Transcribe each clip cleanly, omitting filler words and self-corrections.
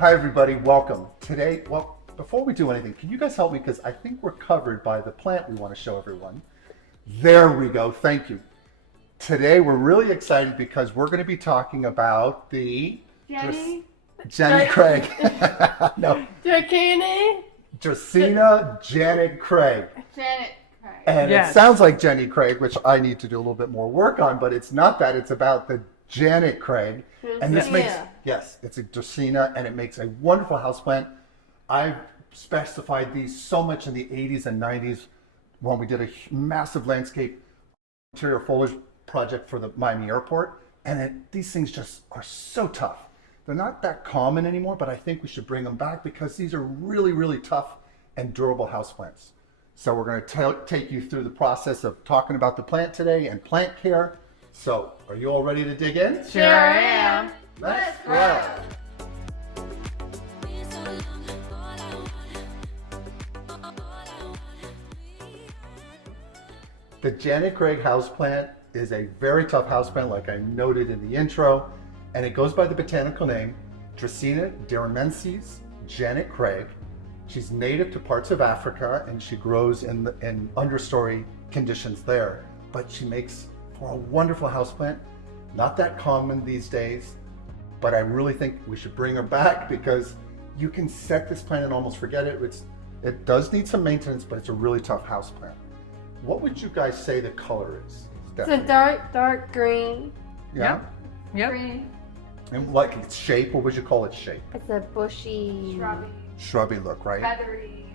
Hi everybody, welcome. Today, well, before we do anything, can you guys help me? Because I think we're covered by the plant we want to show everyone. There we go, thank you. Today we're really excited because we're going to be talking about the Janet Craig. No. Dracaena Janet Craig. Janet Craig. And Yes. It sounds like Jenny Craig, which I need to do a little bit more work on, but it's not that. It's about the Janet Craig. And this makes, yes, it's a Dracaena, and it makes a wonderful houseplant. I've specified these so much in the 80s and 90s when we did a massive landscape interior foliage project for the Miami airport. And these things just are so tough. They're not that common anymore, but I think we should bring them back because these are really, really tough and durable houseplants. So we're going to take you through the process of talking about the plant today and plant care. So, are you all ready to dig in? Sure am. Let's go. The Janet Craig houseplant is a very tough houseplant, like I noted in the intro, and it goes by the botanical name Dracaena deremensis Janet Craig. She's native to parts of Africa, and she grows in understory conditions there. But she makes for a wonderful houseplant. Not that common these days, but I really think we should bring her back because you can set this plant and almost forget it. It does need some maintenance, but it's a really tough houseplant. What would you guys say the color is? It's a dark green. Yeah? Yep. Green. And like its shape, what would you call its shape? It's a bushy, Shrubby look, right? feathery.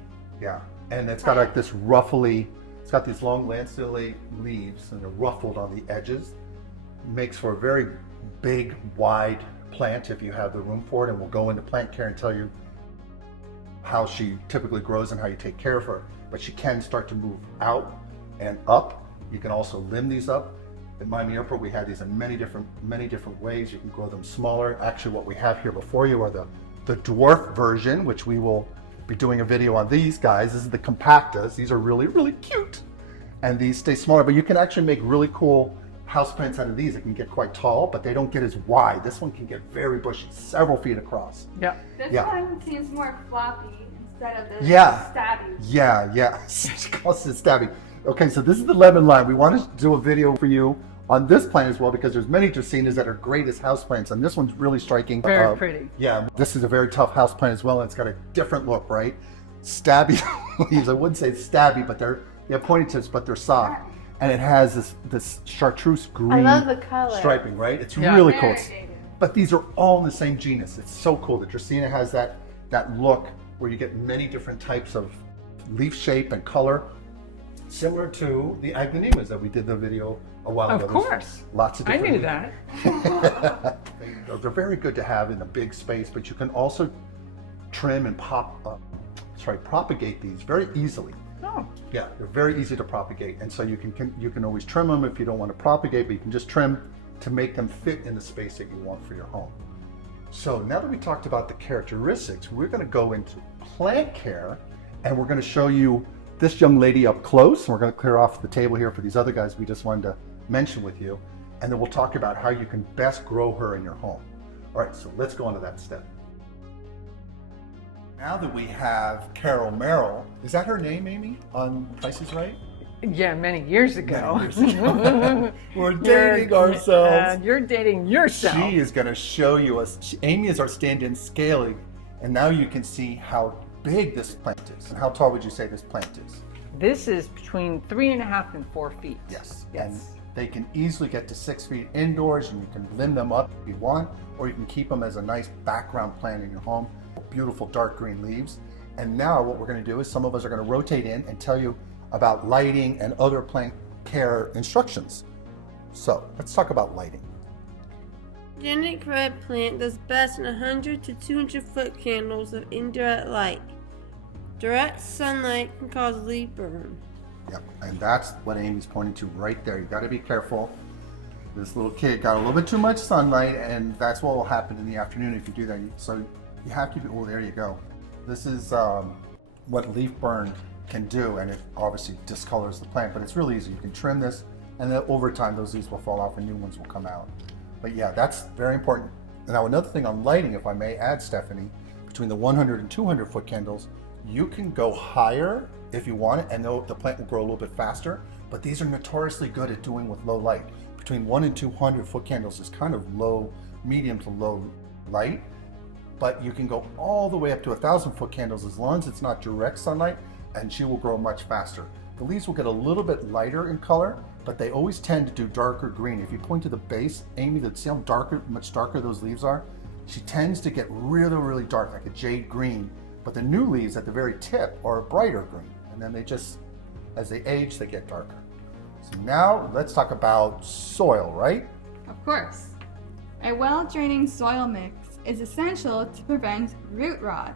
Yeah. And it's got like this ruffly, it's got these long lanceolate leaves and they're ruffled on the edges. Makes for a very big, wide plant if you have the room for it. And we'll go into plant care and tell you how she typically grows and how you take care of her. But she can start to move out and up. You can also limb these up. At Miami Airport, we had these in many different ways. You can grow them smaller. Actually, what we have here before you are the dwarf version, which we will be doing a video on these guys. This is the compactas. These are really, really cute. And these stay smaller, but you can actually make really cool houseplants out of these. It can get quite tall, but they don't get as wide. This one can get very bushy, several feet across. Yeah. This Yeah. one seems more floppy instead of the Yeah. stabby. Yeah. She calls it stabby. Okay, so this is the lemon lime. We wanted to do a video for you on this plant as well because there's many Dracaenas that are great as houseplants, and this one's really striking. Very pretty. Yeah, this is a very tough houseplant as well, and it's got a different look, right? Stabby leaves. I wouldn't say stabby, but they're pointy tips, but they're soft. And it has this chartreuse green I love the color. striping, right? It's Yeah. really cool. Variegated. But these are all in the same genus. It's so cool. The Dracaena has that look where you get many different types of leaf shape and color, similar to the agnonemas that we did the video a while ago. Of course. Lots of I different. knew that. They're very good to have in a big space, but you can also trim and propagate these very easily. Oh. Yeah, they're very easy to propagate, and so you can always trim them if you don't want to propagate, but you can just trim to make them fit in the space that you want for your home. So now that we talked about the characteristics, we're going to go into plant care, and we're going to show you this young lady up close, and we're going to clear off the table here for these other guys we just wanted to mention with you, and then we'll talk about how you can best grow her in your home. All right, so let's go on to that step. Now that we have Carol Merrill, is that her name, Amy, on Price is Right? Yeah, many years ago. Many years ago. We're dating ourselves. You're dating yourself. She is going to show you us. Amy is our stand-in scaling, and now you can see how big this plant is. And how tall would you say this plant is? This is between 3.5 and 4 feet. Yes. Yes. And they can easily get to 6 feet indoors, and you can limb them up if you want, or you can keep them as a nice background plant in your home. Beautiful dark green leaves. And now what we're going to do is some of us are going to rotate in and tell you about lighting and other plant care instructions. So let's talk about lighting. Janet Craig plant does best in 100 to 200 foot candles of indirect light. Direct sunlight can cause leaf burn. Yep, and that's what Amy's pointing to right there. You got to be careful. This little kid got a little bit too much sunlight, and that's what will happen in the afternoon if you do that. So you have to be, oh, there you go. This is what leaf burn can do, and it obviously discolors the plant, but it's really easy. You can trim this, and then over time those leaves will fall off and new ones will come out. But yeah, that's very important. Now another thing on lighting, if I may add, Stephanie, between the 100 and 200 foot candles. You can go higher if you want it, and the plant will grow a little bit faster, but these are notoriously good at doing with low light. Between 1 and 200 foot candles is kind of low, medium to low light, but you can go all the way up to 1,000 foot candles as long as it's not direct sunlight, and she will grow much faster. The leaves will get a little bit lighter in color, but they always tend to do darker green. If you point to the base, Amy, see how much darker those leaves are? She tends to get really, really dark, like a jade green, but the new leaves at the very tip are a brighter green. And then they just, as they age, they get darker. So now let's talk about soil, right? Of course. A well-draining soil mix is essential to prevent root rot.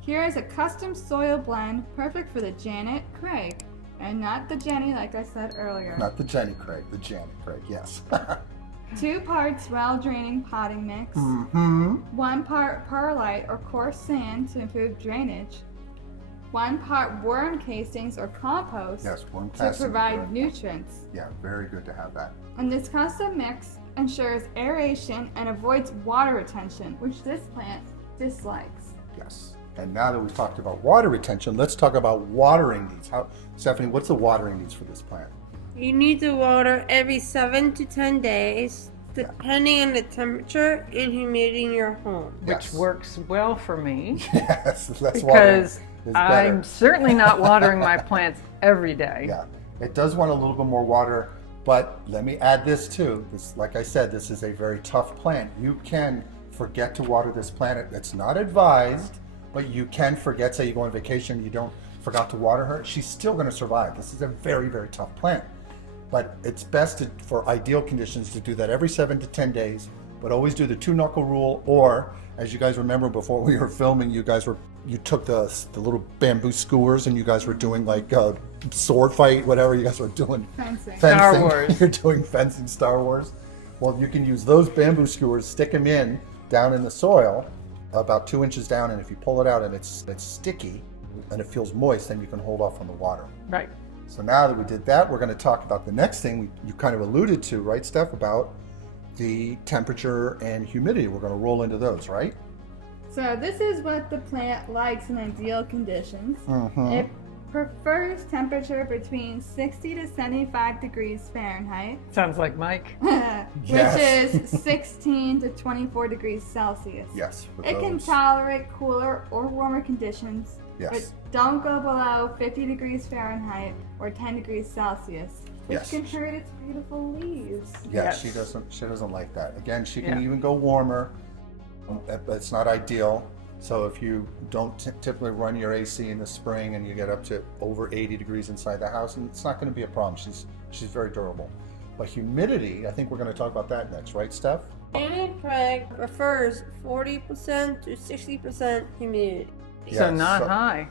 Here is a custom soil blend perfect for the Janet Craig, and not the Jenny like I said earlier. Not the Janet Craig, the Janet Craig, yes. 2 parts well-draining potting mix, 1 part perlite or coarse sand to improve drainage, 1 part worm casings or compost Yes, worm to casting, provide worm. nutrients. Yeah, very good to have that. And this custom mix ensures aeration and avoids water retention, which this plant dislikes. Yes. And now that we've talked about water retention, let's talk about watering needs. Stephanie, what's the watering needs for this plant? You need to water every 7 to 10 days, depending on the temperature and humidity in your home. Which Yes. works well for me Yes, that's watering because is I'm better. certainly not watering my plants every day. Yeah, it does want a little bit more water, but let me add this too. This, like I said, this is a very tough plant. You can forget to water this plant. It's not advised, but you can forget. Say you go on vacation, you forgot to water her. She's still going to survive. This is a very, very tough plant. But it's best for ideal conditions to do that every 7 to 10 days, but always do the 2-knuckle rule, or as you guys remember before we were filming, you took the little bamboo skewers and you guys were doing like a sword fight, whatever you guys were doing. Fencing. Star Wars. You're doing fencing, Star Wars. Well, you can use those bamboo skewers, stick them in down in the soil, about 2 inches down, and if you pull it out and it's sticky and it feels moist, then you can hold off on the water. Right. So now that we did that, we're going to talk about the next thing you kind of alluded to, right, Steph, about the temperature and humidity. We're going to roll into those, right? So this is what the plant likes in ideal conditions. It prefers temperature between 60 to 75 degrees Fahrenheit, Sounds like Mike. which Yes. is 16 to 24 degrees Celsius. Yes. with It can those. tolerate cooler or warmer conditions, but Yes. don't go below 50 degrees Fahrenheit or 10 degrees Celsius, which Yes. can hurt its beautiful leaves. Yeah, Yes. she doesn't like that. Again, she can Yeah. even go warmer, but it's not ideal. So if you don't typically run your AC in the spring and you get up to over 80 degrees inside the house, and it's not going to be a problem. She's very durable. But humidity, I think we're going to talk about that next, right, Steph? Janet Craig prefers 40% to 60% humidity. So Yeah, not high.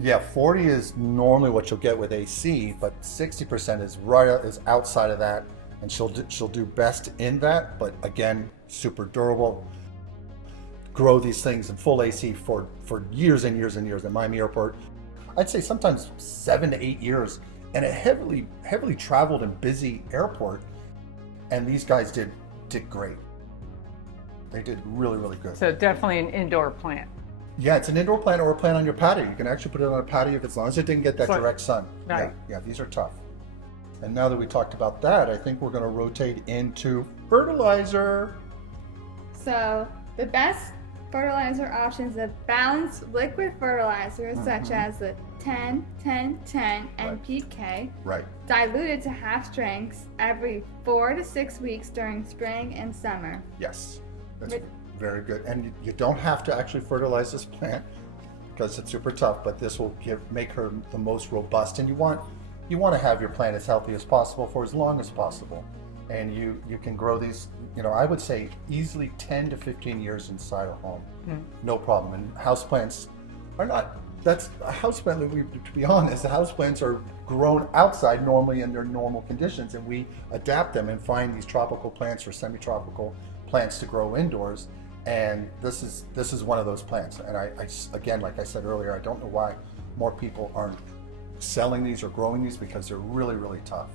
Yeah, 40 is normally what you'll get with AC, but 60% is outside of that, and she'll do best in that. But again, super durable. Grow these things in full AC for years and years and years. At Miami Airport, I'd say sometimes 7 to 8 years, and a heavily traveled and busy airport. And these guys did great. They did really, really good. So definitely an indoor plant. Yeah, it's an indoor plant or a plant on your patio. You can actually put it on a patio as long as it didn't get that So- direct sun. Right. Yeah, these are tough. And now that we talked about that, I think we're going to rotate into fertilizer. So the best fertilizer options are balanced liquid fertilizers such as the 10, 10, 10, and PK, Right. diluted to half strengths every 4 to 6 weeks during spring and summer. Yes. That's But- very good. And you don't have to actually fertilize this plant because it's super tough, but this will make her the most robust. And you want to have your plant as healthy as possible for as long as possible. And you can grow these, I would say easily 10 to 15 years inside a home. No problem. And houseplants are not, that's a houseplant, to be honest, the houseplants are grown outside normally in their normal conditions, and we adapt them and find these tropical plants or semi-tropical plants to grow indoors. And this is one of those plants. And I again, like I said earlier, I don't know why more people aren't selling these or growing these, because they're really, really tough.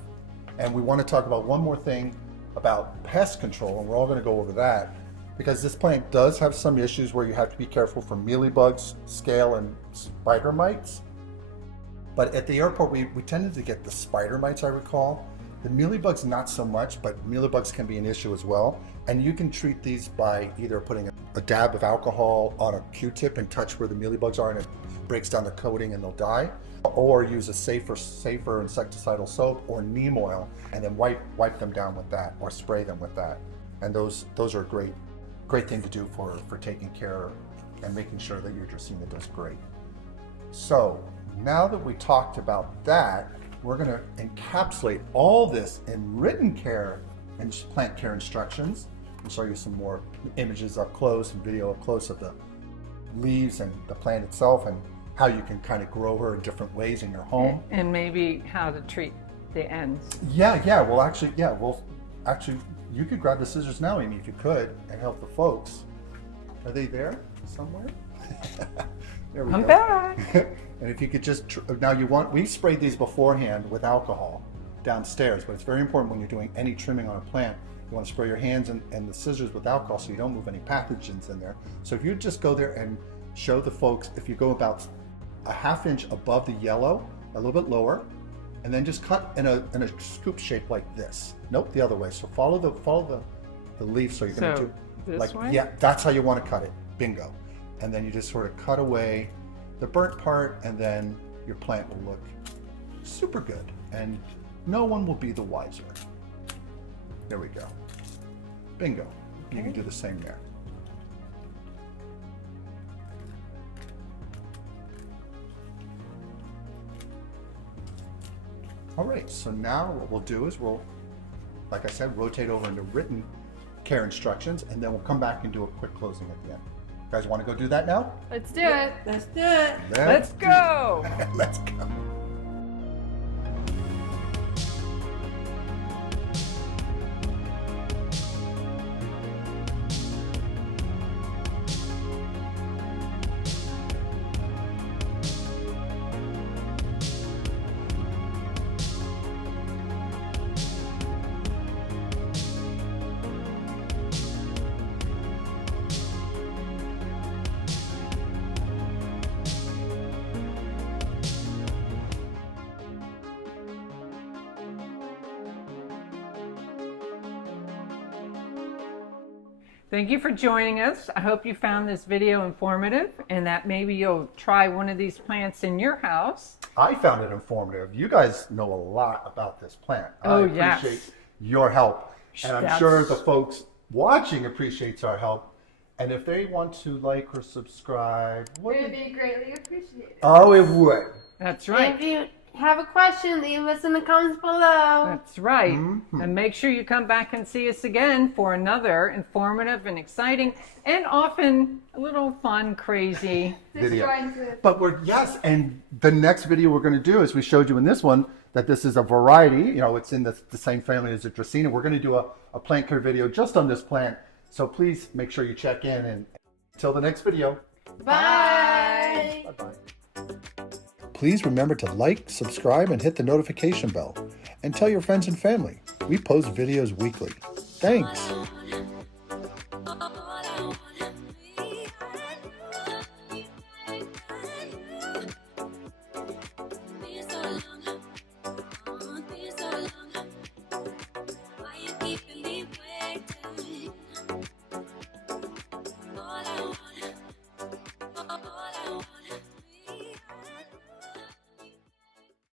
And we want to talk about one more thing about pest control, and we're all going to go over that. because this plant does have some issues where you have to be careful for mealybugs, scale, and spider mites. But at the airport, we tended to get the spider mites, I recall. The mealybugs, not so much, but mealybugs can be an issue as well. And you can treat these by either putting a dab of alcohol on a Q-tip and touch where the mealybugs are, and it breaks down the coating and they'll die. Or use a safer insecticidal soap or neem oil and then wipe them down with that, or spray them with that. And those are a great thing to do for taking care and making sure that your Dracaena does great. So now that we talked about that, we're going to encapsulate all this in written care and plant care instructions. I'll show you some more images up close and video up close of the leaves and the plant itself, and how you can kind of grow her in different ways in your home. And maybe how to treat the ends. Well, actually, you could grab the scissors now, Amy, if you could, and help the folks. Are they there somewhere? There we go. I'm back. And if you could just, we sprayed these beforehand with alcohol downstairs, but it's very important when you're doing any trimming on a plant, you want to spray your hands and the scissors with alcohol so you don't move any pathogens in there. So if you just go there and show the folks, if you go about a ½ inch above the yellow, a little bit lower, and then just cut in a scoop shape like this. Nope, the other way. So follow the leaf. So you're going to do this way? Yeah, that's how you want to cut it. Bingo. And then you just sort of cut away the burnt part, and then your plant will look super good, and no one will be the wiser. There we go. Bingo. You can do the same there. All right, so now what we'll do is we'll, like I said, rotate over into written care instructions, and then we'll come back and do a quick closing at the end. You guys want to go do that now? Let's do it. Let's do it. Let's go. Let's go. Thank you for joining us. I hope you found this video informative and that maybe you'll try one of these plants in your house. I found it informative. You guys know a lot about this plant. Oh, I appreciate your help. And I'm sure the folks watching appreciates our help. And if they want to like or subscribe, It would be greatly appreciated. Oh, it would. That's right. If you have a question, leave us in the comments below. That's right. And make sure you come back and see us again for another informative and exciting and often a little fun, crazy Video. But and the next video we're going to do, as we showed you in this one, that this is a variety, it's in the same family as the Dracaena. We're going to do a plant care video just on this plant. So please make sure you check in, and until the next video. Bye. Bye-bye. Please remember to like, subscribe, and hit the notification bell. And tell your friends and family. We post videos weekly. Thanks.